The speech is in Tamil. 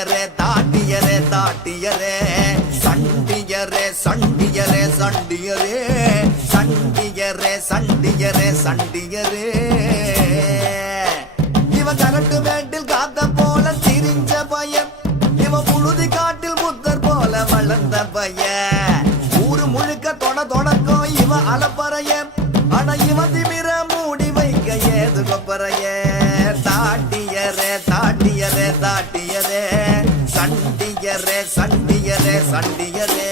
தாட்டியரே தாட்டியரே தாட்டியரே சண்டியரே சண்டியரே சண்டியரே சண்டியரே சண்டியரே சண்டியரே இவ கரட்டு மேட்டில் காத்த போல திரிஞ்ச பையன் இவ புழுதி காட்டில் புத்தர் போல வளர்ந்த பையன் ஊரு முழுக்க தொடக்கம் இவ அலப்பறைய அட இவ திமிர மூடி வைக்க ஏது கொப்பறைய தாட்டியரே தாட்டியரே தாட்டியரே சண்டியரே சண்டியரே சண்டியரே